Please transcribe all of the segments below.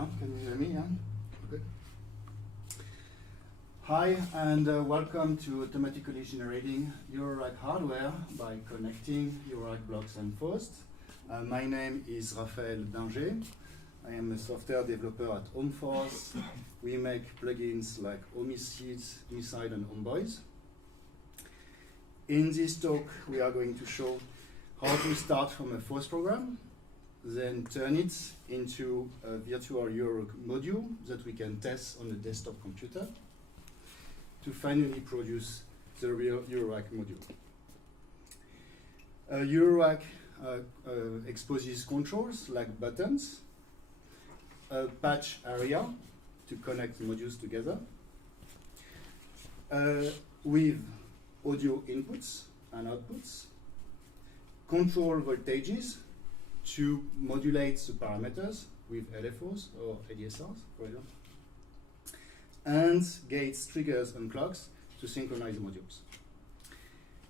Yeah, can you hear me? Yeah, good. Hi, and welcome to Automatically Generating Eurorack Hardware by connecting Eurorack-Blocks and Faust. My name is Raphaël Dinger. I am a software developer at HomeForce. We make plugins like Homicide, and Homeboys. In this talk, we are going to show how to start from a Faust program, then turn it into a virtual Eurorack module that we can test on a desktop computer to finally produce the real Eurorack module. Eurorack exposes controls like buttons, a patch area to connect the modules together, with audio inputs and outputs, control voltages to modulate the parameters with LFOs or ADSRs, for example, and gates, triggers, and clocks to synchronize the modules.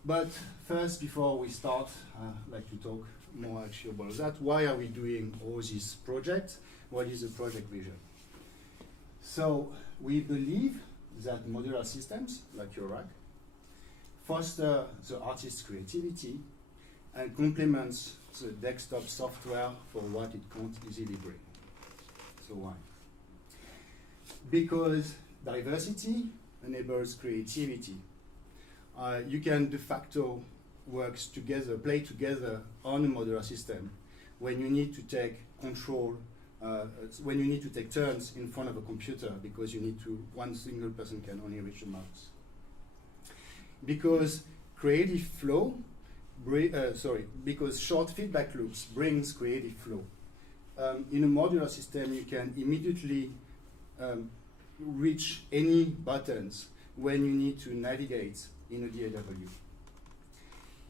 But first, before we start, I'd like to talk more actually about that. Why are we doing all this project? What is the project vision? So we believe that modular systems, like Eurorack, foster the artist's creativity and complements the desktop software for what it can't easily bring. So why? Because diversity enables creativity. You can de facto play together on a modular system when you need to take control, when you need to take turns in front of a computer because one single person can only reach the mouse. Because creative flow, because short feedback loops brings creative flow. In a modular system, you can immediately reach any buttons when you need to navigate in a DAW.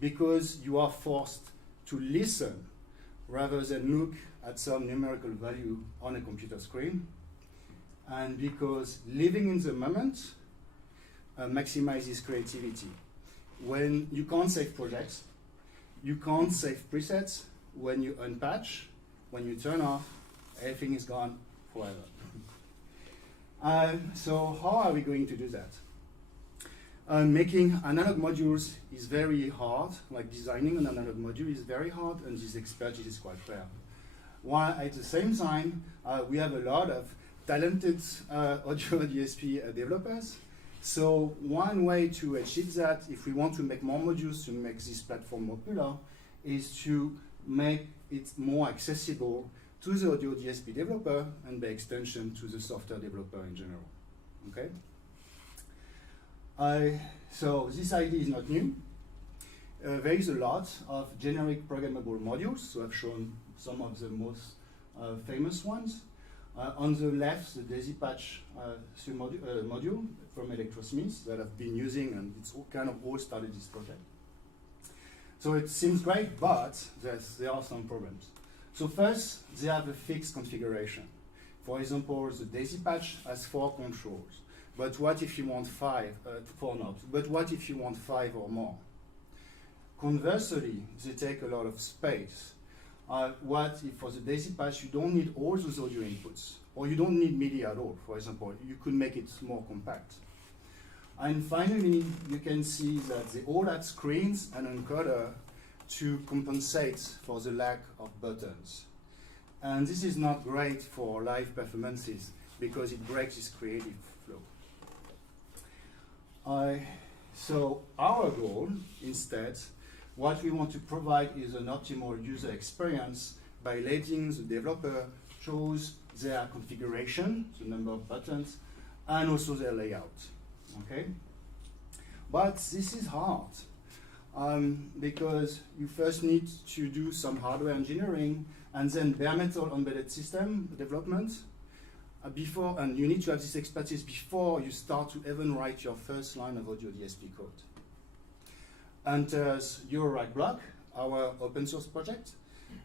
Because you are forced to listen rather than look at some numerical value on a computer screen, and because living in the moment maximizes creativity. When you can't save projects, you can't save presets. When you unpatch, when you turn off, everything is gone forever. So how are we going to do that? Making analog modules is very hard, like designing an analog module is very hard, and this expertise is quite rare. While at the same time, we have a lot of talented audio DSP developers. So one way to achieve that, if we want to make more modules to make this platform popular, is to make it more accessible to the audio DSP developer and by extension to the software developer in general. Okay? So this idea is not new. There is a lot of generic programmable modules, so I've shown some of the most famous ones. On the left, the Daisy Patch module from Electrosmith that I've been using, and it's kind of all started this project. So it seems great, but there are some problems. So first, they have a fixed configuration. For example, the Daisy Patch has 4 controls. But what if you want 4 knobs? But what if you want 5 or more? Conversely, they take a lot of space. What if for the Daisy Patch you don't need all those audio inputs, or you don't need MIDI at all, for example? You could make it more compact. And finally, you can see that they all have screens and encoder to compensate for the lack of buttons. And this is not great for live performances because it breaks this creative flow. So our goal, instead, what we want to provide is an optimal user experience by letting the developer choose their configuration, the number of buttons, and also their layout. Okay? But this is hard because you first need to do some hardware engineering and then bare metal embedded system development and you need to have this expertise before you start to even write your first line of audio DSP code. Enters Eurorack-Block, our open source project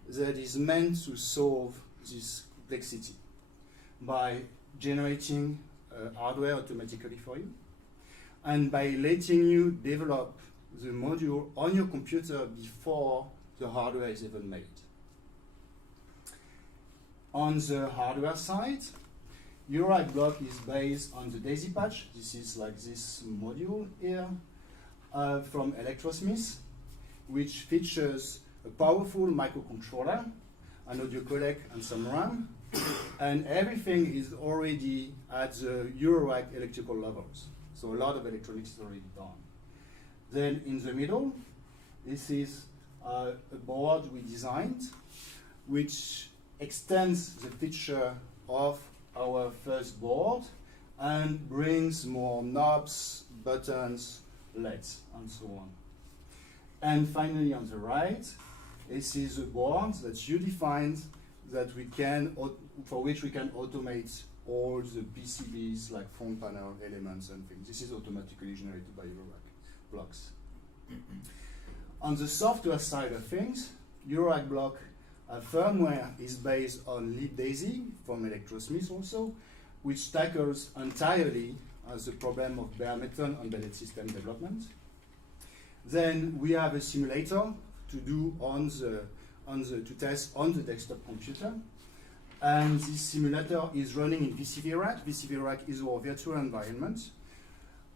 that is meant to solve this complexity by generating hardware automatically for you and by letting you develop the module on your computer before the hardware is even made. On the hardware side, Eurorack-Block is based on the Daisy patch. This is like this module here from Electrosmith, which features a powerful microcontroller, an audio codec, and some RAM. And everything is already at the Eurorack electrical levels. So a lot of electronics is already done. Then in the middle, this is a board we designed, which extends the feature of our first board and brings more knobs, buttons, LEDs, and so on. And finally, on the right, this is a board that you defined that we can, for which we can automate all the PCBs like front panel elements and things. This is automatically generated by Eurorack-Blocks. On the software side of things, Eurorack-Block firmware is based on libDaisy from Electrosmith also, which tackles entirely the problem of bare metal embedded system development. Then we have a simulator to do to test on the desktop computer. And this simulator is running in VCVRack. VCVRack is our virtual environment.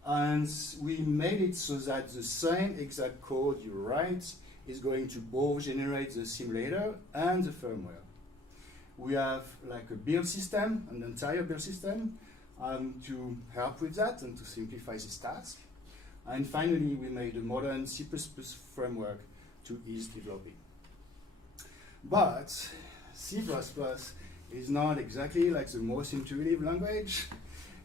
And we made it so that the same exact code you write is going to both generate the simulator and the firmware. We have like a build system, an entire build system, to help with that and to simplify this task. And finally, we made a modern C++ framework to ease developing. But C++ is not exactly like the most intuitive language.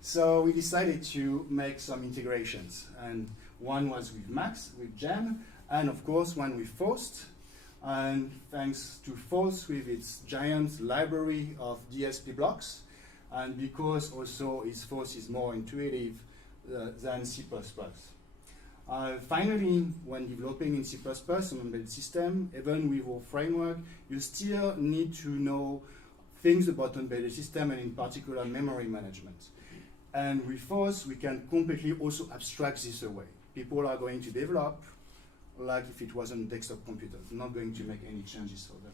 So we decided to make some integrations. And one was with Max, with Gem, and of course one with Faust. And thanks to Faust with its giant library of DSP blocks, and because also Faust is more intuitive than C++. Finally, when developing in C++ an embedded system, even with our framework, you still need to know things about embedded system and in particular memory management. And with Faust, we can completely also abstract this away. People are going to develop like if it was on a desktop computer, not going to make any changes for them.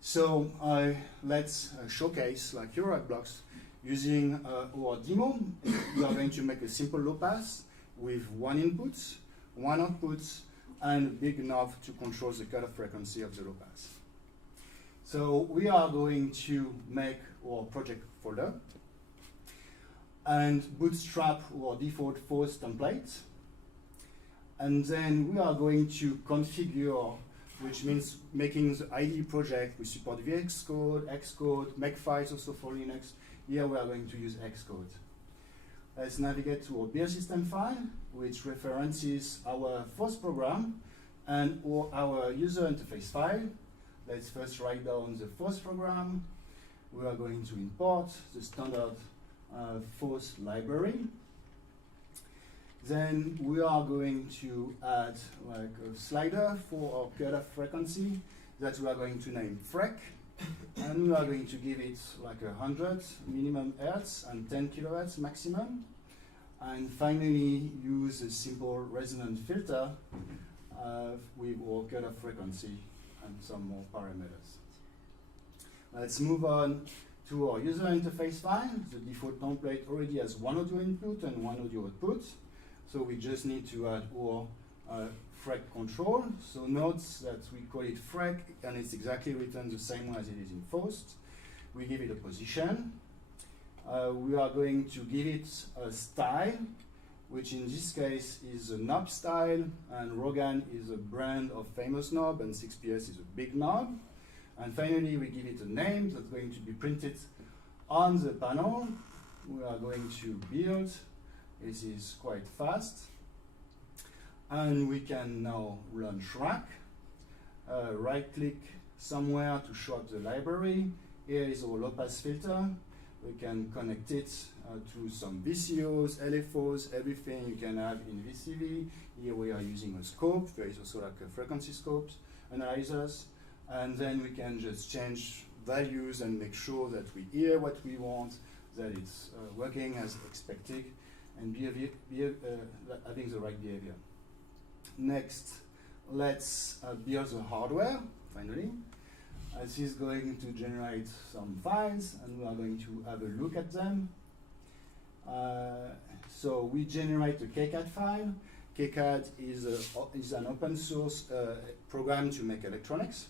So let's showcase like Eurorack-Blocks using our demo. We are going to make a simple low pass with one input, one output, and a big knob to control the cutoff frequency of the low pass. So we are going to make our project folder and bootstrap our default Faust template. And then we are going to configure, which means making the IDE project. We support VX Code, Xcode, Makefiles also for Linux. Here we are going to use Xcode. Let's navigate to our build system file, which references our Faust program and our user interface file. Let's first write down the Faust program. We are going to import the standard Faust library. Then we are going to add like a slider for our cutoff frequency that we are going to name FREC. And we are going to give it like 100 minimum hertz and 10 kilohertz maximum. And finally, use a simple resonant filter with our cutoff frequency and some more parameters. Let's move on to our user interface file. The default template already has one audio input and one audio output. So we just need to add our FREC control. So note that we call it FREC, and it's exactly written the same way as it is in Faust. We give it a position. We are going to give it a style, which in this case is a knob style, and Rogan is a brand of famous knob, and 6PS is a big knob. And finally, we give it a name that's going to be printed on the panel. We are going to build. This is quite fast. And we can now launch Rack. Right-click somewhere to show up the library. Here is our low-pass filter. We can connect it to some VCOs, LFOs, everything you can have in VCV. Here we are using a scope. There is also like a frequency scopes, analyzers. And then we can just change values and make sure that we hear what we want, that it's working as expected, and having the right behavior. Next, let's build the hardware, finally. This is going to generate some files, and we are going to have a look at them. So we generate a KCAD file. KCAD is an open source program to make electronics.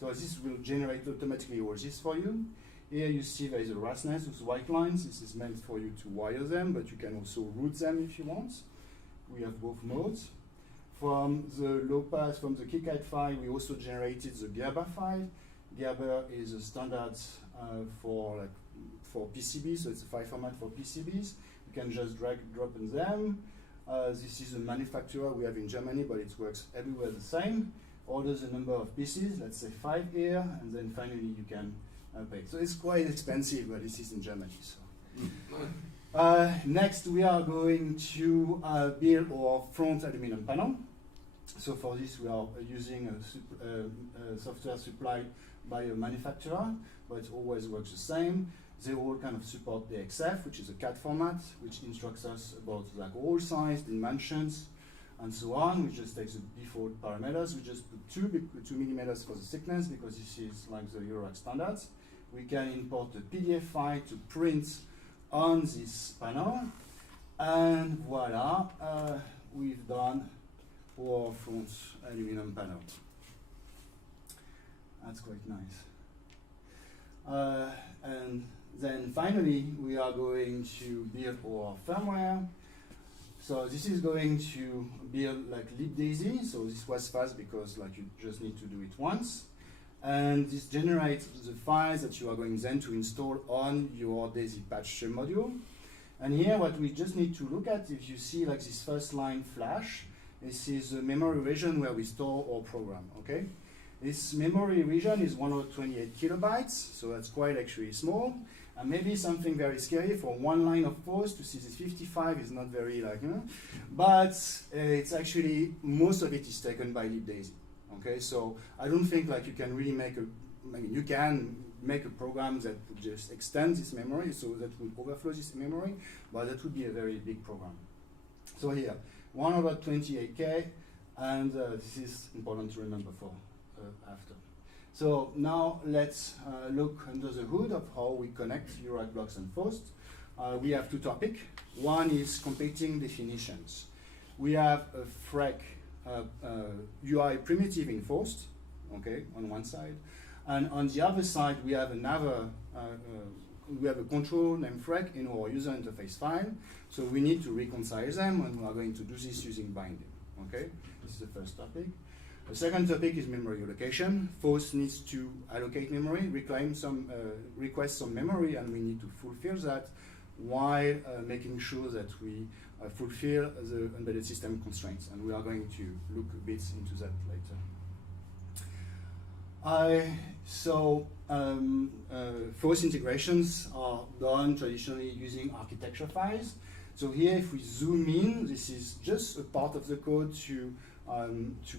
So this will generate automatically all this for you. Here you see there is a rasness with white lines. This is meant for you to wire them, but you can also route them if you want. We have both modes. From the low pass, from the KCAD file, we also generated the Gerber file. Gerber is a standard for PCBs, so it's a file format for PCBs. You can just drag and drop in them. This is a manufacturer we have in Germany, but it works everywhere the same. Orders a number of pieces, let's say 5 here, and then finally you can pay. So it's quite expensive, but this is in Germany. So. Next, we are going to build our front aluminum panel. So for this, we are using a software supplied by a manufacturer, but it always works the same. They all kind of support the XF, which is a CAD format, which instructs us about like all size, dimensions, and so on. We just take the default parameters. We just put 2 millimeters for the thickness because this is like the Eurorack standards. We can import a PDF file to print on this panel, and voila, we've done our front aluminum panel. That's quite nice. And then finally, we are going to build our firmware. So this is going to build like libdaisy. So this was fast because like you just need to do it once. And this generates the files that you are going then to install on your DAISY patch module. And here what we just need to look at, if you see like this first line flash, this is the memory region where we store our program, okay? This memory region is 128 kilobytes, so that's quite actually small. And maybe something very scary for one line of Faust to see this 55 is not very like, but it's actually, most of it is taken by libdaisy. Okay, so I don't think like you can really make you can make a program that would just extend this memory, so that would overflow this memory, but that would be a very big program. So here, 128K, and this is important to remember for after. So now let's look under the hood of how we connect Eurorack-Blocks and Faust. We have 2 topics. One is competing definitions. We have a FREC UI primitive in Faust, okay, on one side, and on the other side we have another, we have a control named FREC in our user interface file. So we need to reconcile them, and we are going to do this using binding. Okay, this is the first topic. The second topic is memory allocation. Faust needs to allocate memory, reclaim some, request some memory, and we need to fulfill that while making sure that we fulfill the embedded system constraints. And we are going to look a bit into that later. Faust integrations are done traditionally using architecture files. So here, if we zoom in, this is just a part of the code to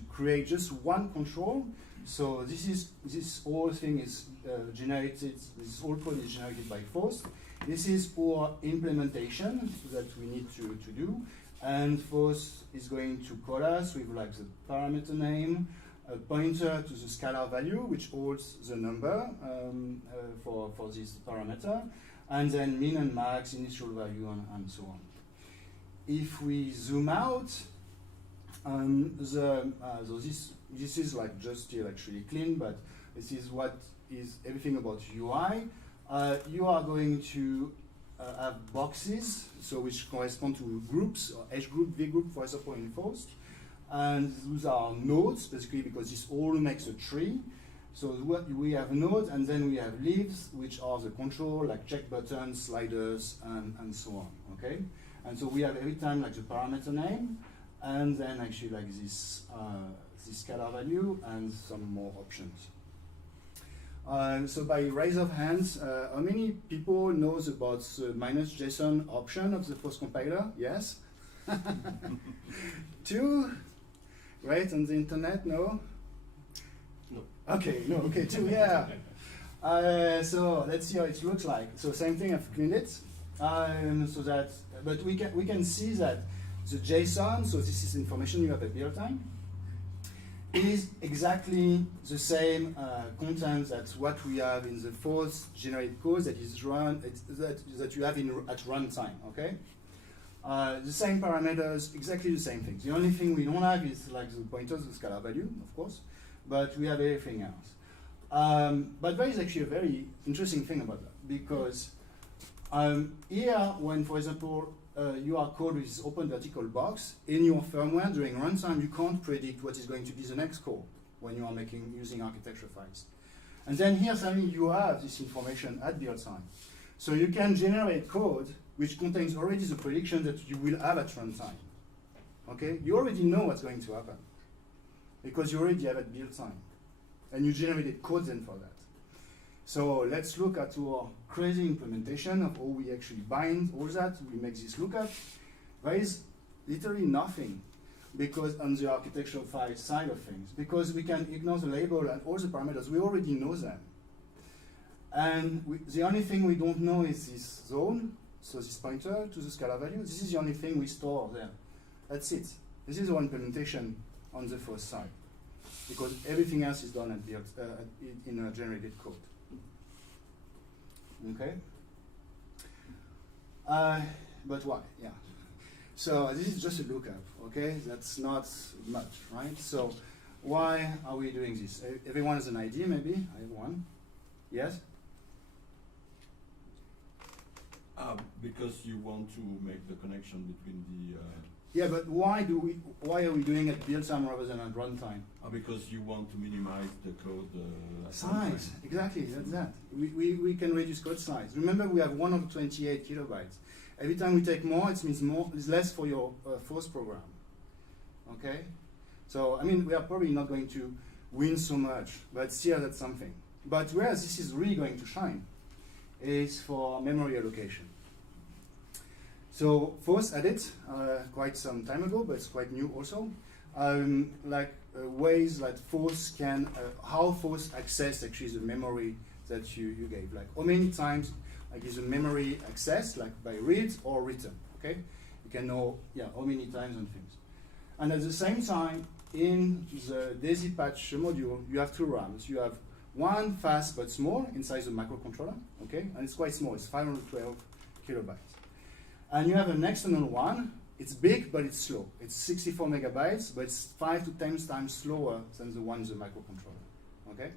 create just one control. So this whole thing is generated, this whole code is generated by Faust. This is our implementation that we need to do. And Faust is going to call us with like the parameter name, a pointer to the scalar value, which holds the number for this parameter, and then min and max, initial value, and so on. If we zoom out, so this is like just still actually clean, but this is what is everything about UI. You are going to have boxes, so which correspond to groups, or H group, V group, for example, in Faust. And those are nodes, basically, because this all makes a tree. So we have nodes, and then we have leaves, which are the control, like check buttons, sliders, and so on, okay? And so we have every time like the parameter name, and then actually like this scalar value, and some more options. So by raise of hands, how many people knows about the -JSON option of the Faust compiler? Yes? 2? Right, on the internet, no? No. Okay, no, okay, 2, yeah. So let's see how it looks like. So same thing, I've cleaned it. So that, but we can see that the JSON, so this is information you have at build time. is exactly the same content as what we have in the Faust generated code that is run that you have at runtime. Okay, the same parameters, exactly the same thing. The only thing we don't have is like the pointers, the scalar value, of course, but we have everything else. But there is actually a very interesting thing about that, because here, when, for example, your code is open vertical box, in your firmware during runtime, you can't predict what is going to be the next call when you are using architecture files. And then here, suddenly, you have this information at build time. So you can generate code which contains already the prediction that you will have at runtime. Okay? You already know what's going to happen, because you already have at build time. And you generated code then for that. So let's look at our crazy implementation of how we actually bind all that. We make this lookup. There is literally nothing, because on the architectural file side of things, because we can ignore the label and all the parameters. We already know them. And the only thing we don't know is this zone, so this pointer to the scalar value. This is the only thing we store there. That's it. This is our implementation on the first side, because everything else is done at build, in a generated code. Okay? But why? Yeah. So this is just a lookup, okay? That's not much, right? So why are we doing this? Everyone has an idea, maybe? I have one. Yes? Because you want to make the connection between the... Yeah, but why are we doing it build time rather than at runtime? Because you want to minimize the code size, exactly, that's that. We can reduce code size. Remember, we have 128 kilobytes. Every time we take more, it means more is less for your Faust program. Okay? So, I mean, we are probably not going to win so much, but still that's something. But where this is really going to shine is for memory allocation. So Faust added quite some time ago, but it's quite new also. Ways that Faust can, how Faust access actually the memory that you gave. Like how many times I give the memory access, like by read or written. Okay, you can know how many times and things. And at the same time, in the DAISY patch module, you have two RAMs. You have one fast but small inside the microcontroller. Okay, and it's quite small. It's 512 kilobytes. And you have an external one. It's big, but it's slow. It's 64 megabytes, but it's 5 to 10 times slower than the one in the microcontroller. Okay?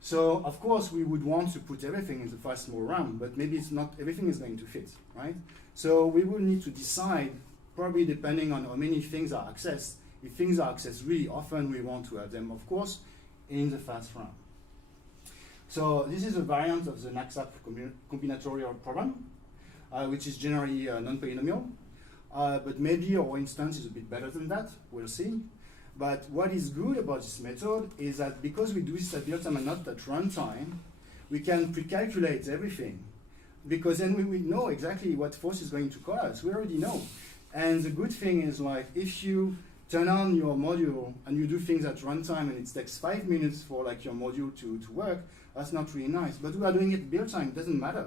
So, of course, we would want to put everything in the fast small RAM, but maybe it's not everything is going to fit, right? So we will need to decide, probably depending on how many things are accessed. If things are accessed really often, we want to have them, of course, in the fast RAM. So this is a variant of the NACSAP combinatorial program, which is generally non-polynomial. But maybe our instance is a bit better than that, we'll see. But what is good about this method is that because we do this at build time and not at runtime, we can pre-calculate everything. Because then we know exactly what Faust is going to call us. We already know. And the good thing is, like, if you turn on your module and you do things at runtime and it takes 5 minutes for like your module to work, that's not really nice. But we are doing it build time, it doesn't matter.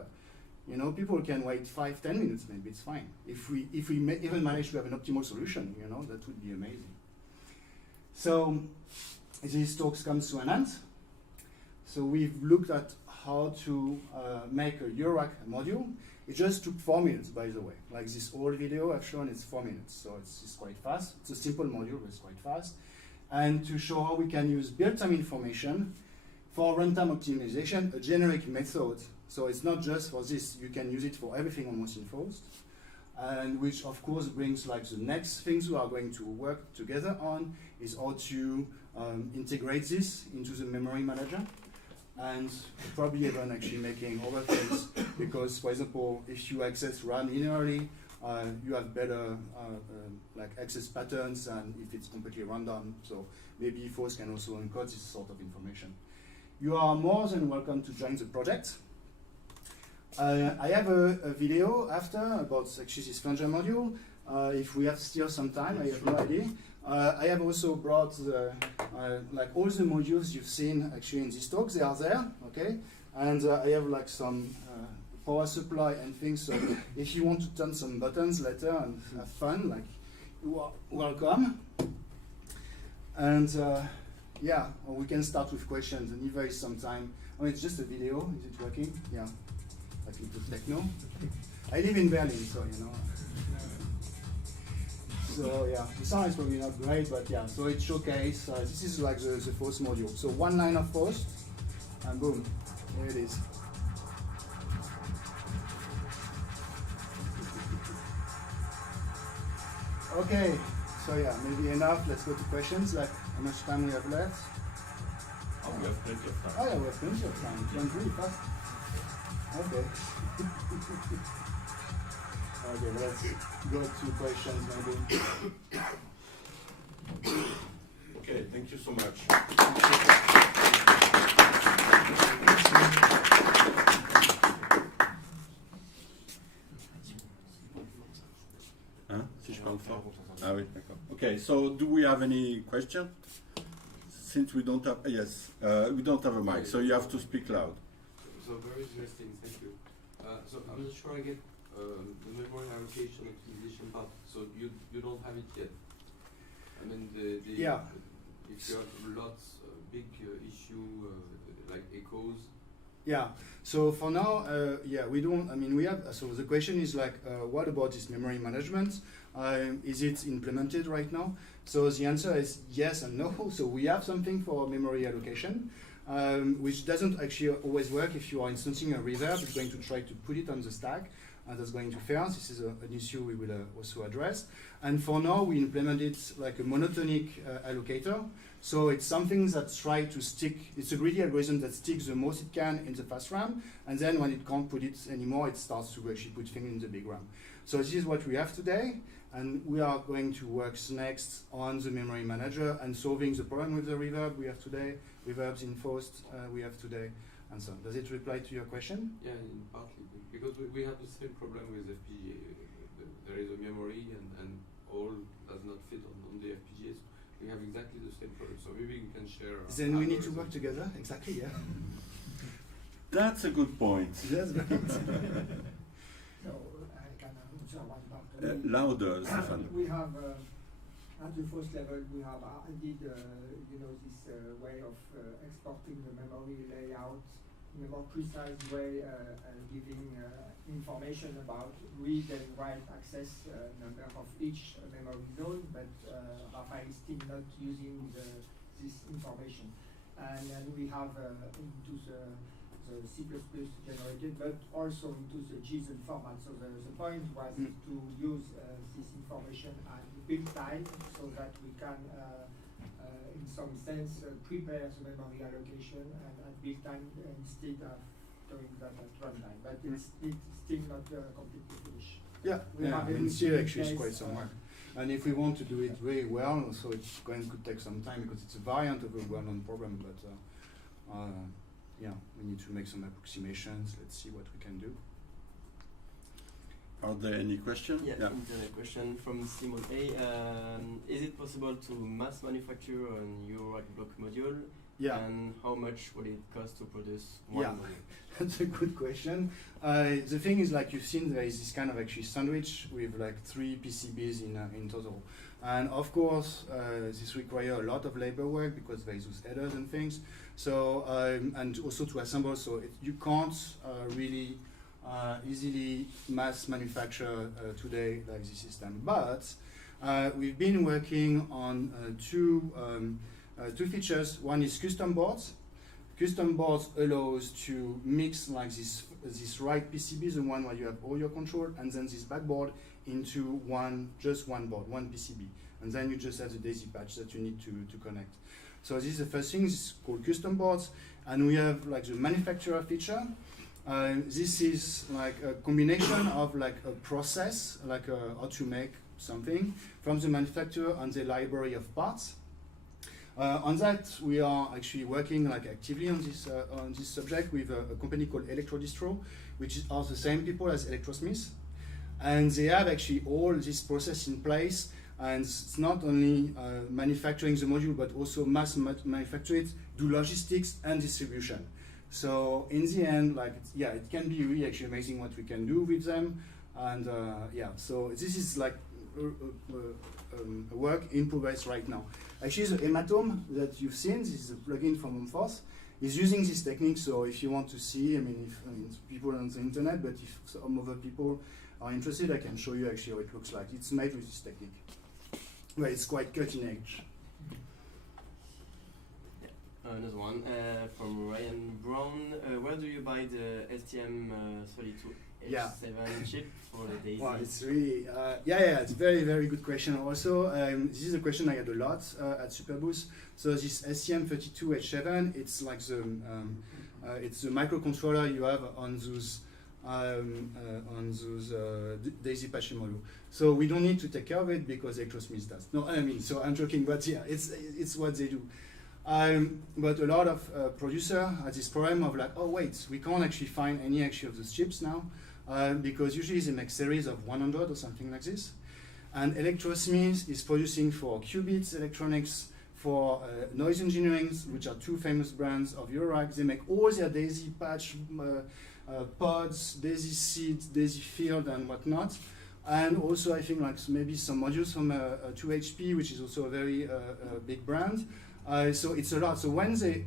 You know, people can wait 5, 10 minutes, maybe it's fine. If we even manage to have an optimal solution, you know, that would be amazing. So this talk comes to an end. So we've looked at how to make a Eurorack module. It just took 4 minutes, by the way. Like this old video I've shown, it's 4 minutes, so it's quite fast. It's a simple module, but it's quite fast. And to show how we can use build-time information for runtime optimization, a generic method. So it's not just for this, you can use it for everything almost in Faust. And which of course brings like the next things we are going to work together on is how to integrate this into the memory manager. And probably even actually making other things, because for example, if you access RAM linearly, you have better like access patterns than if it's completely random. So maybe Faust can also encode this sort of information. You are more than welcome to join the project. I have a video after about actually this firmware module. If we have still some time, I have no idea. I have also brought the, like all the modules you've seen actually in this talk, they are there, okay? And I have like some power supply and things, so if you want to turn some buttons later and have fun, like, you are welcome. And yeah, or we can start with questions, and if there is some time. I mean, it's just a video. Is it working? Yeah. I can put techno. I live in Berlin, so you know. So yeah, the sound is probably not great, but yeah. So it showcase. This is like the Faust module. So one line of Faust, and boom, there it is. Okay, so yeah, maybe enough. Let's go to questions. Like, how much time we have left? Oh, we have plenty of time. Oh yeah, we have plenty of time. It went really fast. Okay. Okay, let's go to questions maybe. Okay, thank you so much. Hein? Si je parle fort. Ah oui, d'accord. Okay, so do we have any question? Since we don't have, yes, we don't have a mic, so you have to speak loud. So very interesting, thank you. So I'm not sure I get the memory allocation optimization part. So you don't have it yet. I mean Yeah. If you have lots big issue like echoes. Yeah. So for now, yeah, we don't. I mean, we have. So the question is like, what about this memory management? Is it implemented right now? So the answer is yes and no. So we have something for memory allocation, which doesn't actually always work if you are instancing a reverb. It's going to try to put it on the stack, and that's going to fail. This is an issue we will also address. And for now, we implemented like a monotonic allocator. So it's something that tries to stick, it's a greedy algorithm that sticks the most it can in the fast RAM, and then when it can't put it anymore, it starts to actually put things in the big RAM. So this is what we have today, and we are going to work next on the memory manager and solving the problem with the reverb we have today, reverbs in Faust we have today, and so on. Does it reply to your question? Yeah, partly, because we have the same problem with FPGA. There is a memory and all does not fit on the FPGAs. We have exactly the same problem, so maybe we can share. Then we need to work together, exactly, yeah. That's a good point. That's great. So I can answer one part. Louder, Stefan. We have at the first level we have added you know, this way of exporting the memory layout in a more precise way, giving information about read and write access number of each memory zone, but Rafael is still not using this information. And then we have into the C++ generated, but also into the JSON format. So the point was to use this information at build time so that we can, in some sense, prepare the memory allocation and at build time instead of doing that at runtime. But it's still not completely finished. Yeah, and still actually is quite some work. And if we want to do it very well, so it's going to take some time because it's a variant of a well-known problem, but yeah, we need to make some approximations. Let's see what we can do. Are there any questions? Yeah, internet question from Simon A. Is it possible to mass manufacture an Eurorack-Block module? Yeah. And how much would it cost to produce one module? That's a good question. The thing is, like you've seen, there is this kind of actually sandwich with like 3 PCBs in total. And of course, this requires a lot of labor work because there is those headers and things. So, and also to assemble, so you can't really easily mass manufacture today like this system. But we've been working on two features. One is custom boards. Custom boards allows to mix like this right PCB, the one where you have all your control, and then this backboard into just one board, one PCB. And then you just have the daisy patch that you need to connect. So this is the first thing. This is called custom boards. And we have like the manufacturer feature. This is like a combination of like a process, like how to make something from the manufacturer and the library of parts. On that, we are actually working like actively on this subject with a company called Electrodistro, which are the same people as Electrosmith, and they have actually all this process in place. And it's not only manufacturing the module, but also mass manufacture it, do logistics and distribution. So in the end, like yeah, it can be really actually amazing what we can do with them. And yeah, so this is like work in progress right now. Actually, the hematome that you've seen, this is a plugin from Faust, is using this technique. So if you want to see, I mean, people on the internet, but if some other people are interested, I can show you actually how it looks like. It's made with this technique. Well, it's quite cutting edge. Another one from Ryan Brown. Where do you buy the STM32H7 chip for the Daisy? Well, it's really, it's a very, very good question also. This is a question I had a lot at Superboost. So this STM32H7, it's like it's the microcontroller you have on those Daisy Apache module. So we don't need to take care of it because Electrosmith does. No, I mean, so I'm joking, but yeah, it's what they do. But a lot of producers had this problem of like, oh wait, we can't actually find any actually of those chips now, because usually they make series of 100 or something like this. And Electrosmith is producing for Qubits Electronics, for Noise Engineering, which are two famous brands of Eurorack. They make all their Daisy patch pods, Daisy seed, Daisy field, and whatnot. And also I think like maybe some modules from 2HP, which is also a very big brand. So it's a lot. So when they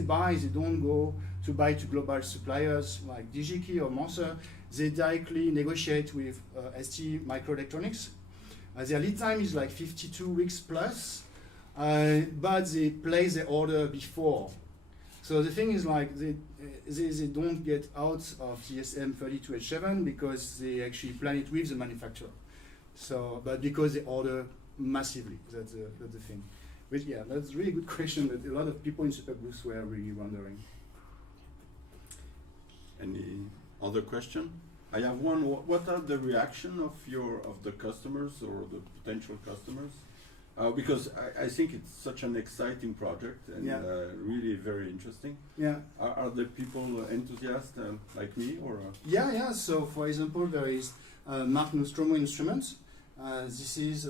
buy, they don't go to buy to global suppliers like DigiKey or Monster. They directly negotiate with ST Microelectronics. Their lead time is like 52 weeks plus, but they place the order before. So the thing is like they don't get out of the STM32H7 because they actually plan it with the manufacturer. So, but because they order massively, that's the thing. But yeah, that's a really good question that a lot of people in Superboost were really wondering. Any other question? I have one. What are the reaction of the customers or the potential customers? Because I think it's such an exciting project and really very interesting. Yeah. Are the people enthusiastic like me or? Yeah. So for example, there is Mark Nostromo Instruments. This is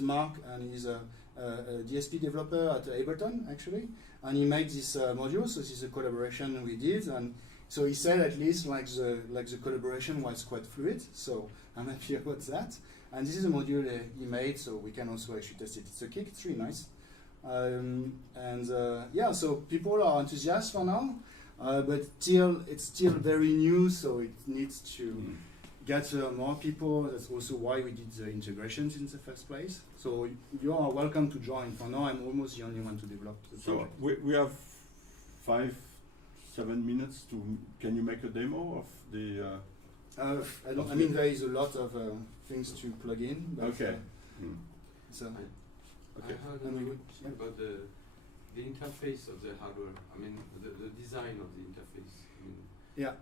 Mark, and he's a DSP developer at Ableton actually, and he made this module. So this is a collaboration we did, and so he said at least like the collaboration was quite fluid. So I'm happy about that. And this is a module he made, so we can also actually test it. It's a kick, it's really nice. So people are enthusiastic for now, but it's still very new, so it needs to get more people. That's also why we did the integrations in the first place. So you are welcome to join. For now, I'm almost the only one to develop the project. So we have 5-7 minutes to. Can you make a demo of the? I mean, there is a lot of things to plug in. But, okay. So. Okay. I heard a question about the interface of the hardware. I mean, the design of the interface. I mean, yeah.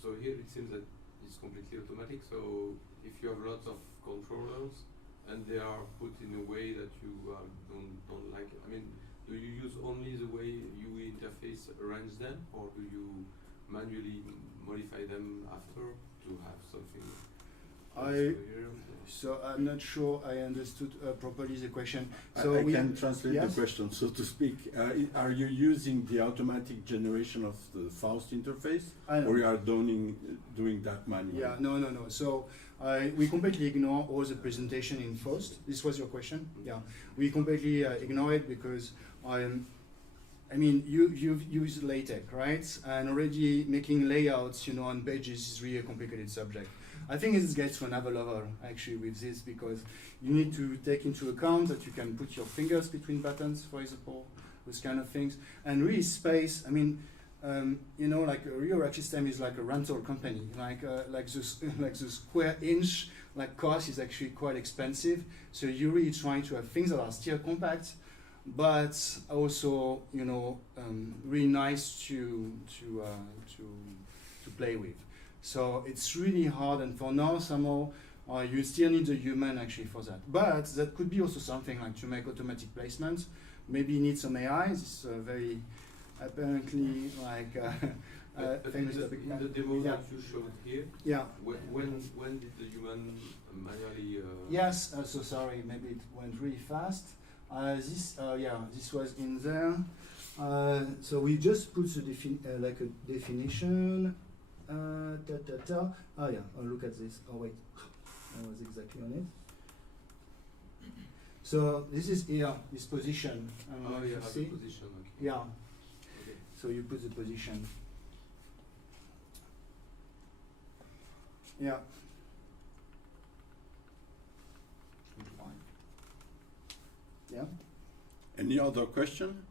So here it seems that it's completely automatic. So if you have lots of controllers and they are put in a way that you don't like, I mean, do you use only the way UE interface arrange them, or do you manually modify them after to have something? So I'm not sure I understood properly the question. So I can translate the question, so to speak. Are you using the automatic generation of the Faust interface, or you are doing that manually? Yeah, no. So we completely ignore all the presentation in Faust. This was your question? Yeah, we completely ignore it because I mean, you've used LaTeX, right? And already making layouts, on pages is really a complicated subject. I think it gets to another level actually with this, because you need to take into account that you can put your fingers between buttons, for example, those kind of things, and really space. I mean, like a Eurorack system is like a rental company. Like the square inch cost is actually quite expensive. So you're really trying to have things that are still compact, but also really nice to play with. So it's really hard, and for now somehow you still need a human actually for that. But that could be also something like to make automatic placements. Maybe you need some AI. This is very apparently famous. In the demo that you showed here, when did the human manually? Yes. So sorry, maybe it went really fast. This was in there. So we just put the a definition. Oh yeah, look at this. Oh wait, I was exactly on it. So this is here, this position. Oh, you you have see? the position, okay. Yeah. Okay. So you put the position. Yeah. Fine. Yeah. Any other question?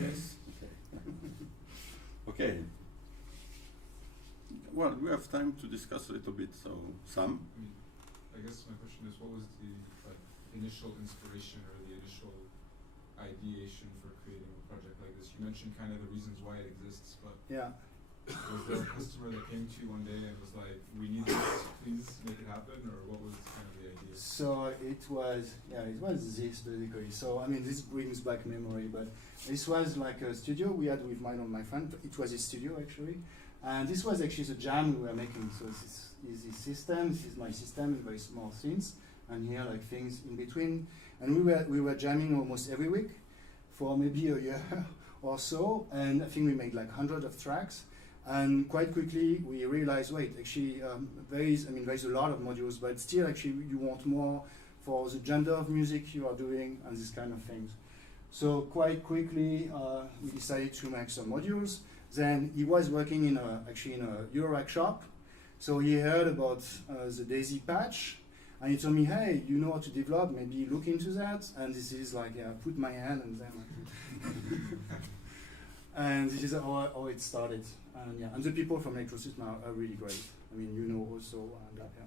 Yes. Okay. Well, we have time to discuss a little bit. So, Sam. I guess my question is, what was the initial inspiration or the initial ideation for creating a project like this? You mentioned kind of the reasons why it exists, but Yeah. was there a customer that came to you one day and was like, "We need this, please make it happen," or what was kind of the idea? So it was this basically. So I mean, this brings back memory, but this was like a studio we had with my friend. It was his studio actually, and this was actually the jam we were making. So this is his system. This is my system. Very small things, and here like things in between. And we were jamming almost every week for maybe a year or so, and I think we made like hundreds of tracks. And quite quickly we realized, wait, actually there is a lot of modules, but still actually you want more for the genre of music you are doing and these kind of things. So quite quickly we decided to make some modules. Then he was working in a Eurorack shop, so he heard about the Daisy patch, and he told me, hey, you know how to develop, maybe look into that. And this is like, yeah, put my hand and then and this is how it started. And yeah, and the people from Electrosystem are really great. I mean, you know also, and yeah.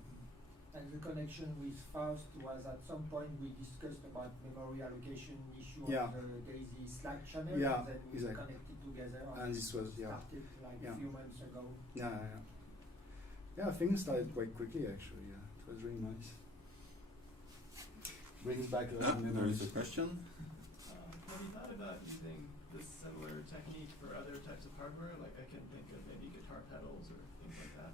And the connection with Faust was at some point we discussed about memory allocation issue Yeah. on the Daisy Slack channel, Yeah, and then we exactly. connected together And this was, yeah, started like Yeah. a few months ago. yeah, things started quite quickly actually. Yeah, it was really nice. Brings back a lot of There memories. is a question. Have you thought about using this similar technique for other types of hardware? Like I can think of maybe guitar pedals or things like that.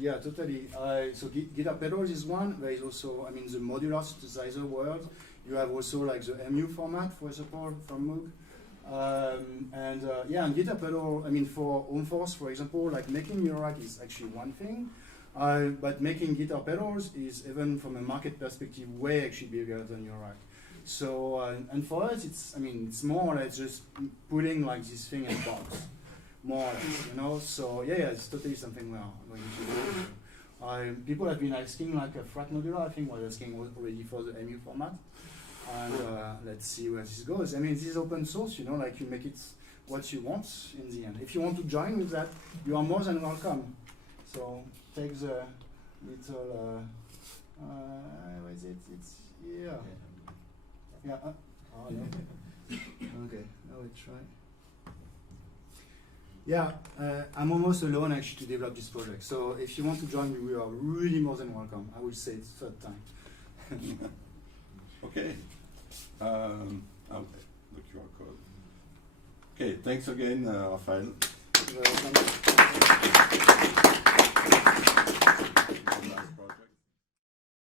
Yeah, totally. So guitar pedals is one. There is also, the modular synthesizer world. You have also like the MU format for support from Moog. And guitar pedal, for Home Force, for example, like making Eurorack is actually one thing. But making guitar pedals is, even from a market perspective, way actually bigger than Eurorack. So, and for us, it's more or less just putting like this thing in a box, more or less, So yeah, it's totally something we are going to do. People have been asking like a frat modular, I think was asking already for the MU format. And let's see where this goes. This is open source, like you make it what you want in the end. If you want to join with that, you are more than welcome. So take the little, where is it? It's here. Yeah. Oh, no. Okay, now we try. Yeah, I'm almost alone actually to develop this project. So if you want to join me, we are really more than welcome. I will say it third time. Okay. The QR code. Okay, thanks again, Raphael. You're welcome.